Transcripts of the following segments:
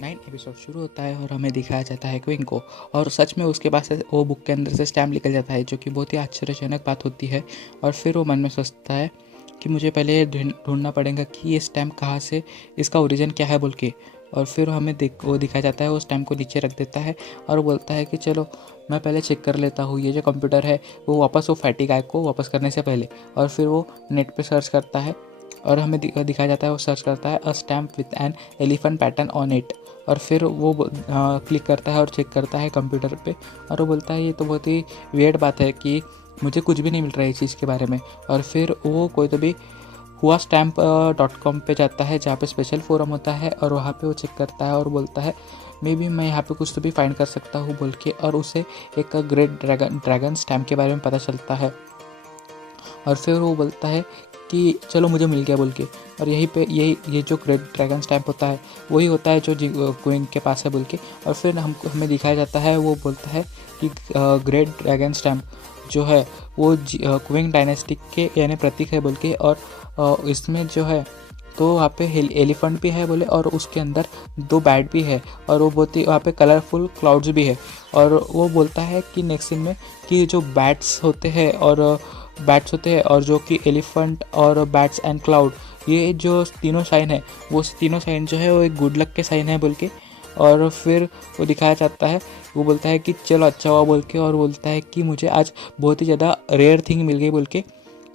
9 episode शुरू होता है और हमें दिखाया जाता है क्विंग को। और सच में उसके पास से वो बुक के अंदर से स्टैम्प निकल जाता है, जो कि बहुत ही आश्चर्यजनक बात होती है। और फिर वो मन में सोचता है कि मुझे पहले ये ढूंढना पड़ेगा कि ये स्टैम्प कहाँ से, इसका ओरिजिन क्या है बोल के। और फिर हमें वो दिखाया जाता है, वो स्टैम्प को नीचे रख देता है और बोलता है कि चलो मैं पहले चेक कर लेता हूँ ये जो कंप्यूटर है वो वापस वो फैटी गाय को वापस करने से पहले। और फिर वो नेट पे सर्च करता है और हमें दिखाया जाता है, वो सर्च करता है अ stamp with an elephant pattern on it. और फिर वो क्लिक करता है और चेक करता है कंप्यूटर पे, और वो बोलता है ये तो बहुत ही वियर्ड बात है कि मुझे कुछ भी नहीं मिल रहा है इस चीज़ के बारे में। और फिर वो कोई तो भी हुआ stamp.com पे जाता है, जहाँ पे स्पेशल फोरम होता है, और वहाँ पे वो चेक करता है और बोलता है मे बी मैं यहाँ पे कुछ तो भी फाइंड कर सकता हूँ बोल के। और उसे एक ग्रेट ड्रैगन स्टैम्प के बारे में पता चलता है। और फिर वो बोलता है कि चलो मुझे मिल गया बोल के। और यहीं पे ये जो ग्रेट ड्रैगन स्टैम्प होता है वही होता है जो क्वीन के पास है बोल के। और फिर हमें दिखाया जाता है, वो बोलता है कि ग्रेट ड्रैगन स्टैम्प जो है वो क्वीन डायनेस्टी के यानी प्रतीक है बोल के। और इसमें जो है तो वहाँ पे एलिफेंट भी है बोले, और उसके अंदर 2 बैट भी है, और वो बहुत ही वहाँ पे कलरफुल क्लाउड्स भी है। और वो बोलता है कि नेक्स्ट सीन में कि जो बैट्स होते हैं और जो कि एलिफेंट और बैट्स एंड क्लाउड, ये जो तीनों साइन है वो तीनों साइन जो है वो एक गुड लक के साइन है बोल के। और फिर वो दिखाया जाता है, वो बोलता है कि चलो अच्छा हुआ बोल के, और बोलता है कि मुझे आज बहुत ही ज़्यादा रेयर थिंग मिल गई बोल के।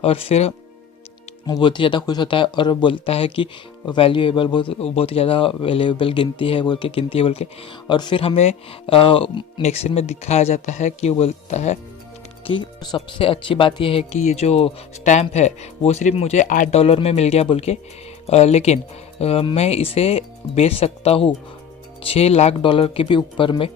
और फिर वो बहुत ही ज़्यादा खुश होता है और बोलता है कि वैल्यूएबल बहुत ही ज़्यादा वैल्यूएबल गिनती है बोल के। और फिर हमें नेक्स्ट सीन में दिखाया जाता है कि वो बोलता है कि सबसे अच्छी बात यह है कि ये जो स्टैम्प है वो सिर्फ मुझे $8 में मिल गया बोल के, लेकिन मैं इसे बेच सकता हूँ $6 लाख के भी ऊपर में।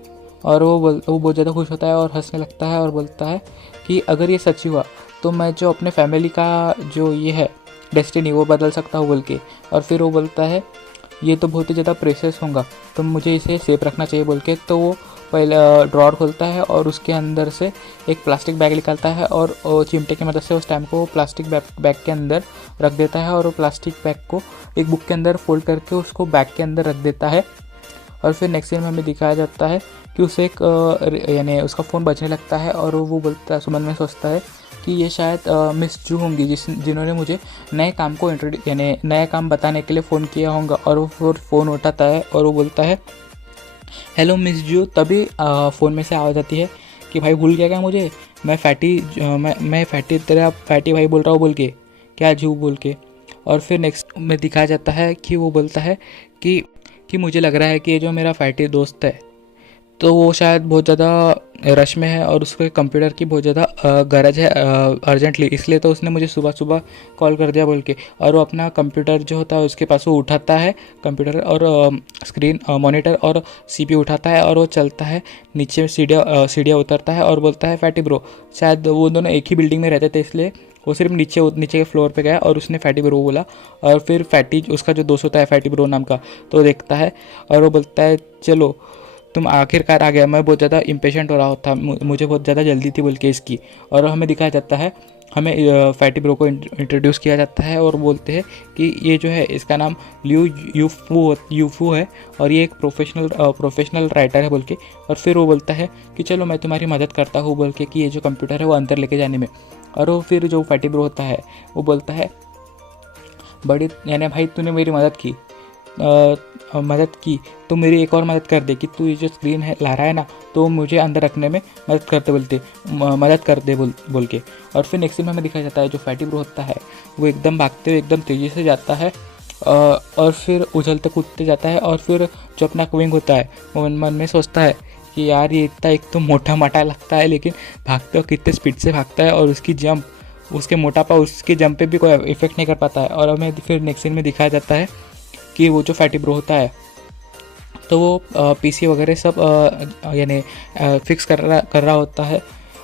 और वो बहुत ज़्यादा खुश होता है और हंसने लगता है और बोलता है कि अगर ये सच हुआ तो मैं जो अपने फैमिली का जो ये है डेस्टिनी वो बदल सकता हूँ बोल के। और फिर वो बोलता है ये तो बहुत ही ज़्यादा प्रेशियस होगा तो मुझे इसे सेफ रखना चाहिए बोल के। तो वो पहले ड्रॉर खोलता है और उसके अंदर से एक प्लास्टिक बैग निकालता है, और चिमटे की मदद से उस स्टैम्प को प्लास्टिक बैग के अंदर रख देता है, और वो प्लास्टिक बैग को एक बुक के अंदर फोल्ड करके उसको बैग के अंदर रख देता है। और फिर नेक्स्ट सीन में हमें दिखाया जाता है कि उसे एक यानी उसका फ़ोन बजने लगता है, और वो बोलता है, सुमन में सोचता है कि ये शायद मिस जू होंगी जिन्होंने मुझे नए काम को यानी नया काम बताने के लिए फ़ोन किया होगा। और वो फ़ोन उठाता है और वो बोलता है हेलो मिस जू। तभी फ़ोन में से आवाज़ आती है कि भाई भूल गया क्या मुझे, मैं फैटी तेरा फैटी भाई बोल रहा हूँ बोल के, क्या जू बोल के। और फिर नेक्स्ट में दिखाया जाता है कि वो बोलता है कि मुझे लग रहा है कि ये जो मेरा फैटी दोस्त है तो वो शायद बहुत ज़्यादा रश में है और उसको कंप्यूटर की बहुत ज़्यादा गरज है अर्जेंटली, इसलिए तो उसने मुझे सुबह सुबह कॉल कर दिया बोल के। और वो अपना कंप्यूटर जो होता है उसके पास वो उठाता है, कंप्यूटर और स्क्रीन मॉनिटर और सीपीयू उठाता है और वो चलता है नीचे सीढ़ियाँ उतरता है और बोलता है फैटी ब्रो। शायद वो दोनों एक ही बिल्डिंग में रहते थे इसलिए वो सिर्फ नीचे के फ्लोर पे गया और उसने फैटी ब्रो बोला। और फिर फैटी उसका जो दोस्त होता है फैटी ब्रो नाम का, तो देखता है और वो बोलता है चलो तुम आखिरकार आ गया, मैं बहुत ज़्यादा इम्पेशेंट हो रहा था, मुझे बहुत ज़्यादा जल्दी थी बोल के इसकी। और हमें दिखाया जाता है, हमें फैटी ब्रो को इंट्रोड्यूस किया जाता है और बोलते हैं कि ये जो है इसका नाम लिू यूफू है और ये एक प्रोफेशनल राइटर है बोल के। और फिर वो बोलता है कि चलो मैं तुम्हारी मदद करता हूँ बोल के कि ये जो कंप्यूटर है वो अंदर लेके जाने में। और वो फिर जो फैटी ब्रो होता है वो बोलता है बड़ी यानी भाई तूने मेरी मदद की तो मेरी एक और मदद कर दे कि तू ये जो स्क्रीन है ला रहा है ना तो मुझे अंदर रखने में मदद कर दे बोल के। और फिर नेक्स्ट में हमें दिखाया जाता है जो फैटी ब्रो होता है वो एकदम भागते हुए एकदम तेज़ी से जाता है और फिर उछलते कूदते जाता है। और फिर जो अपना क्विंग होता है वो मन में सोचता है कि यार ये इतना एक तो मोटा माटा लगता है लेकिन भागते हो कितने स्पीड से भागता है, और उसकी जंप उसके मोटापा उसके जंप पे भी कोई इफेक्ट नहीं कर पाता है। और हमें फिर नेक्स्ट सीन में दिखाया जाता है कि वो जो फैटी ब्रो होता है तो वो पीसी वगैरह सब यानी फिक्स कर रहा होता है।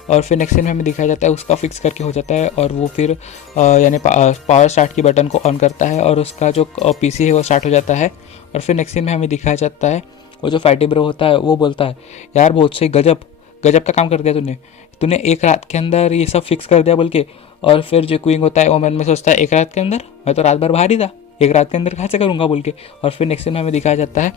और फिर नेक्स्ट सीन में हमें दिखाया जाता है उसका फिक्स करके हो जाता है और वो फिर यानी पावर स्टार्ट की बटन को ऑन करता है और उसका जो पीसी है वो स्टार्ट हो जाता है। और फिर नेक्स्ट सीन में हमें दिखाया जाता है वो जो फैटी ब्रो होता है वो बोलता है यार बहुत सही गजब का काम कर दिया तूने एक रात के अंदर ये सब फिक्स कर दिया बोल के। और फिर जो क्वीन होता है वो मन में सोचता है एक रात के अंदर, मैं तो रात भर बाहर ही था, एक रात के अंदर कहाँ से करूँगा बोल के। और फिर नेक्स्ट सीन में हमें दिखाया जाता है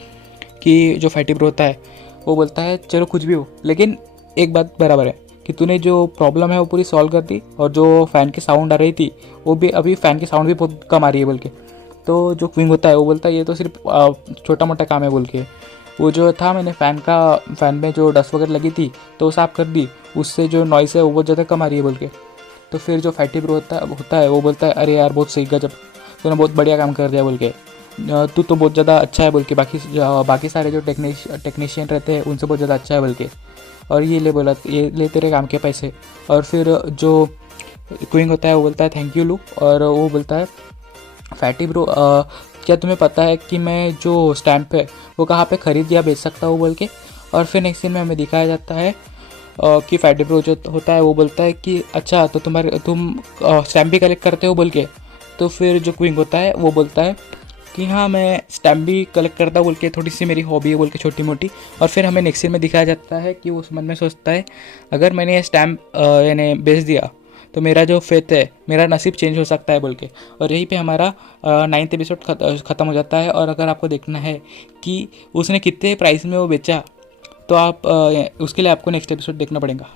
कि जो फैटी ब्रो होता है वो बोलता है चलो कुछ भी हो, लेकिन एक बात बराबर है कि तूने जो प्रॉब्लम है वो पूरी सॉल्व कर दी, और जो फ़ैन की साउंड आ रही थी वो भी, अभी फ़ैन की साउंड भी बहुत कम आ रही है बोल के। तो जो क्विंग होता है वो बोलता है ये तो सिर्फ छोटा मोटा काम है बोल के। वो जो था, मैंने फ़ैन में जो डस्ट वगैरह लगी थी तो वो साफ़ कर दी, उससे जो नॉइस है वो बहुत ज़्यादा कम आ रही है बोल के। तो फिर जो फैटी ब्रो होता है वो बोलता है अरे यार बहुत सही, गजब, तूने बहुत बढ़िया काम कर दिया बोल के। तू तो बहुत ज़्यादा अच्छा है बोल के, बाकी सारे जो टेक्नीशियन रहते हैं उनसे बहुत ज़्यादा अच्छा है बोल के। और ये ले बोला, ये ले तेरे काम के पैसे। और फिर जो क्विंग होता है वो बोलता है थैंक यू लू, और वो बोलता है फैटी ब्रो क्या तुम्हें पता है कि मैं जो स्टैम्प है वो कहाँ पे ख़रीद या बेच सकता हूँ बोल के। और फिर नेक्स्ट सीन में हमें दिखाया जाता है कि फैटी ब्रो जो होता है वो बोलता है कि अच्छा तो तुम स्टैम्प भी कलेक्ट करते हो बोल के। तो फिर जो क्विंग होता है वो बोलता है कि हाँ मैं स्टैम्प भी कलेक्ट करता बोल के, थोड़ी सी मेरी हॉबी है बोल के, छोटी मोटी। और फिर हमें नेक्स्ट सीन में दिखाया जाता है कि वो उस मन में सोचता है अगर मैंने ये स्टैम्प यानी बेच दिया तो मेरा जो फेथ है, मेरा नसीब चेंज हो सकता है बोल के। और यहीं पे हमारा 9th एपिसोड ख़त्म हो जाता है। और अगर आपको देखना है कि उसने कितने प्राइस में वो बेचा तो आप उसके लिए आपको नेक्स्ट एपिसोड देखना पड़ेगा।